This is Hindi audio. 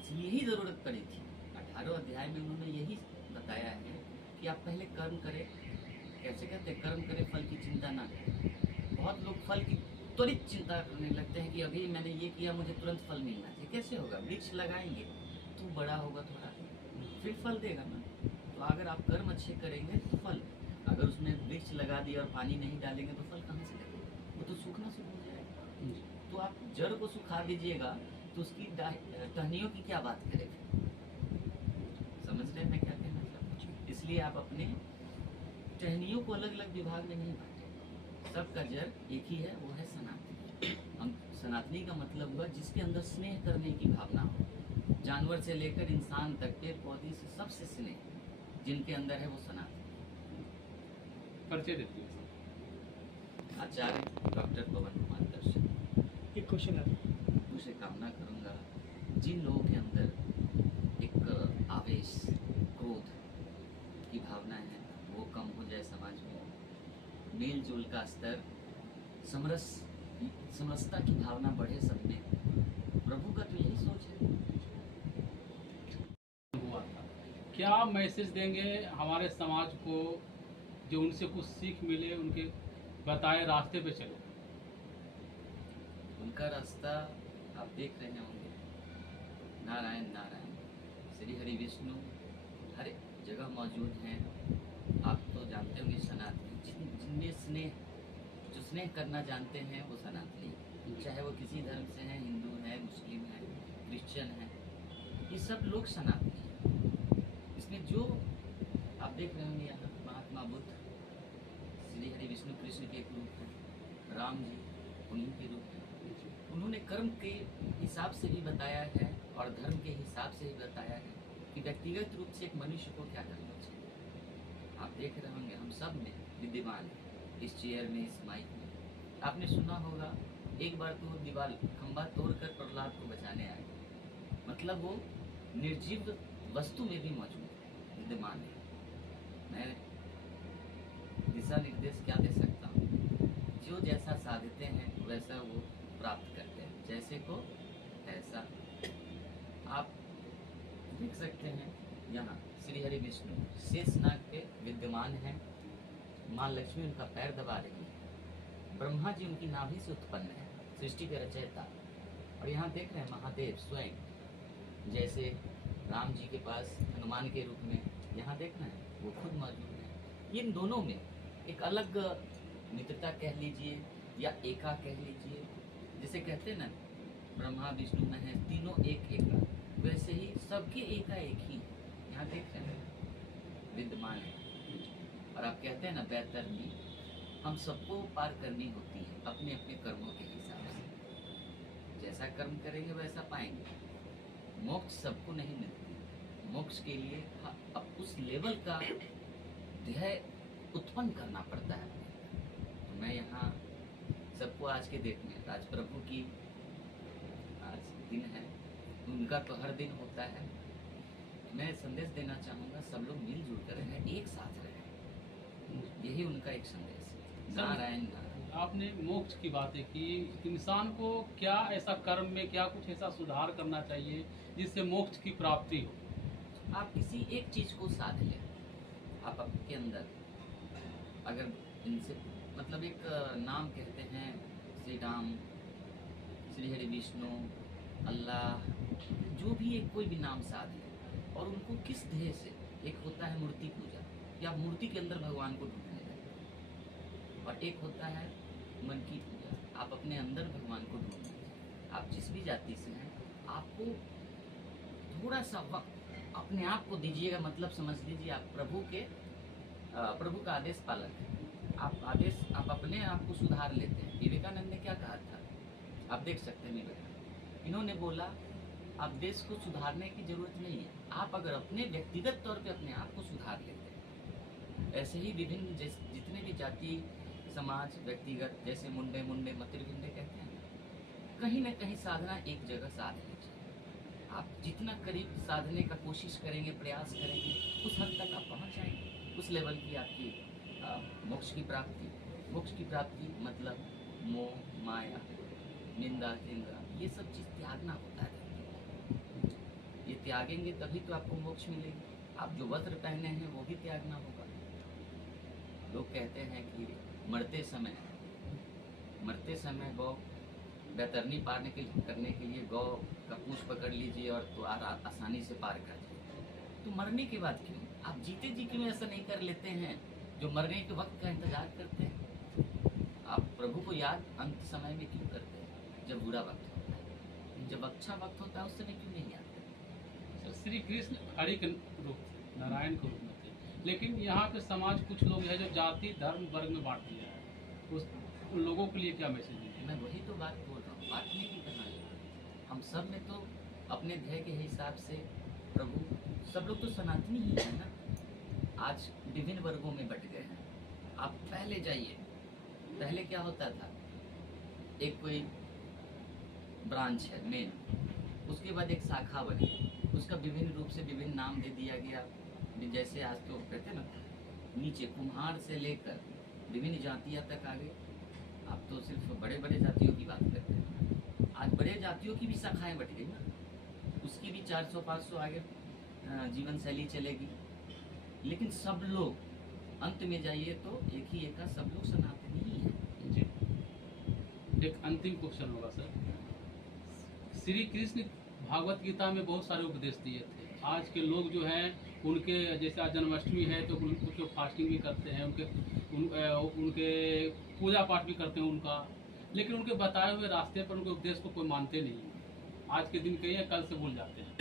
इसलिए ही जरूरत पड़ी थी। 18 अध्याय में उन्होंने यही बताया है कि आप पहले कर्म करें। कैसे कहते हैं, कर्म करें फल की चिंता ना करें। बहुत लोग फल की त्वरित चिंता करने लगते हैं कि अभी मैंने ये किया, मुझे तुरंत फल मिलना चाहिए। कैसे होगा? वृक्ष लगाएंगे तो बड़ा होगा थोड़ा, फिर फल देगा ना। तो अगर आप कर्म अच्छे करेंगे तो फल, अगर उसमें वृक्ष लगा दिया और पानी नहीं डालेंगे तो फल कहाँ से लगेगा? वो तो सूखना शुरू हो जाएगा। तो आप जड़ को सुखा दीजिएगा तो उसकी टहनियों की क्या बात करें? समझ रहे हैं मैं क्या कहना चाहता हूँ? इसलिए आप अपने टहनियों को अलग अलग विभाग में नहीं बांटे। सबका जड़ एक ही है, वो है सनातनी। हम सनातनी का मतलब हुआ जिसके अंदर स्नेह करने की भावना हो। जानवर से लेकर इंसान तक, पेड़ पौधे से सबसे स्नेह जिनके अंदर है वो सनातनी। परिचय देती है आचार्य डॉक्टर पवन कुमार दर्शन। एक क्वेश्चन है, मुझे कामना करूंगा जिन लोगों के अंदर एक आवेश, क्रोध की भावना है वो कम हो जाए समाज में। मेल जोल का स्तर, समरसता की भावना बढ़े सब में। प्रभु का तो यही सोच है। हुआ था। क्या मैसेज देंगे हमारे समाज को जो उनसे कुछ सीख मिले, उनके बताए रास्ते पे चले? उनका रास्ता आप देख रहे होंगे, नारायण नारायण, श्री हरि विष्णु हर एक जगह मौजूद हैं। आप तो जानते होंगे सनातनी, जिनमें स्नेह, जो स्नेह करना जानते हैं वो सनातनी। चाहे वो किसी धर्म से हैं, हिंदू हैं, मुस्लिम हैं, क्रिश्चियन हैं, ये सब लोग सनातनी हैं। इसमें जो आप देख रहे होंगे यहाँ महात्मा बुद्ध, श्री हरि विष्णु कृष्ण के एक रूप हैं, राम जी उन्हीं के रूप हैं। उन्होंने कर्म के हिसाब से भी बताया है और धर्म के हिसाब से भी बताया है कि व्यक्तिगत रूप से एक मनुष्य को क्या करना चाहिए। आप देख रहे होंगे हम सब में विद्यमान है, इस चेयर में, इस माइक में। आपने सुना होगा एक बार तो दीवार खंभा तोड़कर प्रहलाद को बचाने आए, मतलब वो निर्जीव वस्तु में भी मौजूद है, विद्यमान है। मैं दिशा निर्देश क्या दे सकता हूँ? जो जैसा साधते हैं वैसा वो प्राप्त करते हैं, जैसे को ऐसा। आप देख सकते हैं यहाँ श्री हरि विष्णु शेषनाग पे विद्यमान है, माँ लक्ष्मी उनका पैर दबा रही है, ब्रह्मा जी उनकी नाभि से उत्पन्न है, सृष्टि के रचयिता। और यहाँ देख रहे हैं महादेव स्वयं, जैसे राम जी के पास हनुमान के रूप में यहाँ देख रहे हैं वो खुद मौजूद है। इन दोनों में एक अलग मित्रता कह लीजिए या एका कह लीजिए, जैसे कहते हैं ना ब्रह्मा विष्णु महेश तीनों एक एका, वैसे ही सबके एका एक ही यहाँ देख रहे हैं विद्यमान है। और आप कहते हैं ना बैतरनी, हम सबको पार करनी होती है अपने अपने कर्मों के हिसाब से। जैसा कर्म करेंगे वैसा पाएंगे। मोक्ष सबको नहीं मिलती। मोक्ष के लिए अब उस लेवल का ध्येय उत्पन्न करना पड़ता है। तो मैं यहाँ सबको आज के डेट में, आज प्रभु की आज दिन है, उनका तो हर दिन होता है, मैं संदेश देना चाहूँगा सब लोग मिलजुल कर रहें, एक साथ रहें। यही उनका एक संदेश है। नारायण नारायण। आपने मोक्ष की बातें की, इंसान को क्या ऐसा कर्म में क्या कुछ ऐसा सुधार करना चाहिए जिससे मोक्ष की प्राप्ति हो? आप किसी एक चीज को साध लें, आप आपके अंदर अगर इनसे मतलब एक नाम कहते हैं, श्री राम, श्री हरि विष्णु, अल्लाह, जो भी एक कोई भी नाम साध लें और उनको किस ध्येय से, एक होता है मूर्ति पूजा कि आप मूर्ति के अंदर भगवान को ढूंढने लगें, और एक होता है मन की पूजा, आप अपने अंदर भगवान को ढूंढने लगें। आप जिस भी जाति से हैं, आपको थोड़ा सा वक्त अपने आप को दीजिएगा, मतलब समझ लीजिए आप प्रभु का आदेश पालक है। आप अपने आप को सुधार लेते हैं। विवेकानंद ने क्या कहा था, आप देख सकते हैं विवेकानंद, इन्होंने बोला आप देश को सुधारने की जरूरत नहीं है, आप अगर अपने व्यक्तिगत तौर पे अपने आप को सुधार लेते हैं। ऐसे ही विभिन्न जितने भी जाति समाज व्यक्तिगत, जैसे मुंडे मतिरगुंडे कहते हैं, कहीं ना कहीं साधना एक जगह साध लीजिए। आप जितना करीब साधने का कोशिश करेंगे, प्रयास करेंगे, उस हद तक आप पहुंच जाएंगे, उस लेवल की आपकी मोक्ष की प्राप्ति मतलब मोह माया निंदा निंदा ये सब चीज त्यागना होता है। त्यागेंगे तभी तो आपको मोक्ष मिलेगी। आप जो वस्त्र पहने हैं वो भी त्यागना होगा। लोग कहते हैं कि मरते समय गौ बैतरनी करने के लिए गौ का पूंछ पकड़ लीजिए और तो आसानी से पार कर जाए। तो मरने के बाद क्यों? आप जीते जी क्यों ऐसा नहीं कर लेते हैं जो मरने के वक्त का इंतजार करते हैं? आप प्रभु को याद अंत समय में क्यों करते हैं जब बुरा वक्त होता है? जब अच्छा वक्त होता है उस समय क्यों नहीं याद करते? सर, श्री कृष्ण हरि के रूप थे, नारायण के रूप में थे, लेकिन यहाँ पे समाज कुछ लोग है जो जाति धर्म वर्ग में बांट दिया है। उन लोगों के लिए क्या मैसेज दीजिए? मैं वही तो बात बोल रहा हूँ, बांटने की कहाँ है। हम सब में तो अपने ध्येय के हिसाब से प्रभु, सब लोग तो सनातनी ही है ना। आज विभिन्न वर्गों में बट गए हैं। आप पहले जाइए, पहले क्या होता था, एक कोई ब्रांच है मेन, उसके बाद एक शाखा बनी, उसका विभिन्न रूप से विभिन्न नाम दे दिया गया। जैसे आज तो कहते हैं ना, नीचे कुम्हार से लेकर विभिन्न जातियाँ तक आ गई। आप तो सिर्फ बड़े बड़े जातियों की बात करते हैं, आज बड़े जातियों की भी शाखाएं बट गई ना, उसकी भी 400-500 आगे जीवन शैली चलेगी। लेकिन सब लोग अंत में जाइए तो एक ही एक का, सब लोग सनातनी ही है। जी, एक अंतिम क्वेश्चन होगा सर। श्री कृष्ण भागवत गीता में बहुत सारे उपदेश दिए थे। आज के लोग जो हैं उनके, जैसे आज जन्माष्टमी है तो उनके फास्टिंग भी करते हैं, उनके पूजा पाठ भी करते हैं उनका, लेकिन उनके बताए हुए रास्ते पर उनके उपदेश को कोई मानते नहीं। आज के दिन कहीं कल से भूल जाते हैं।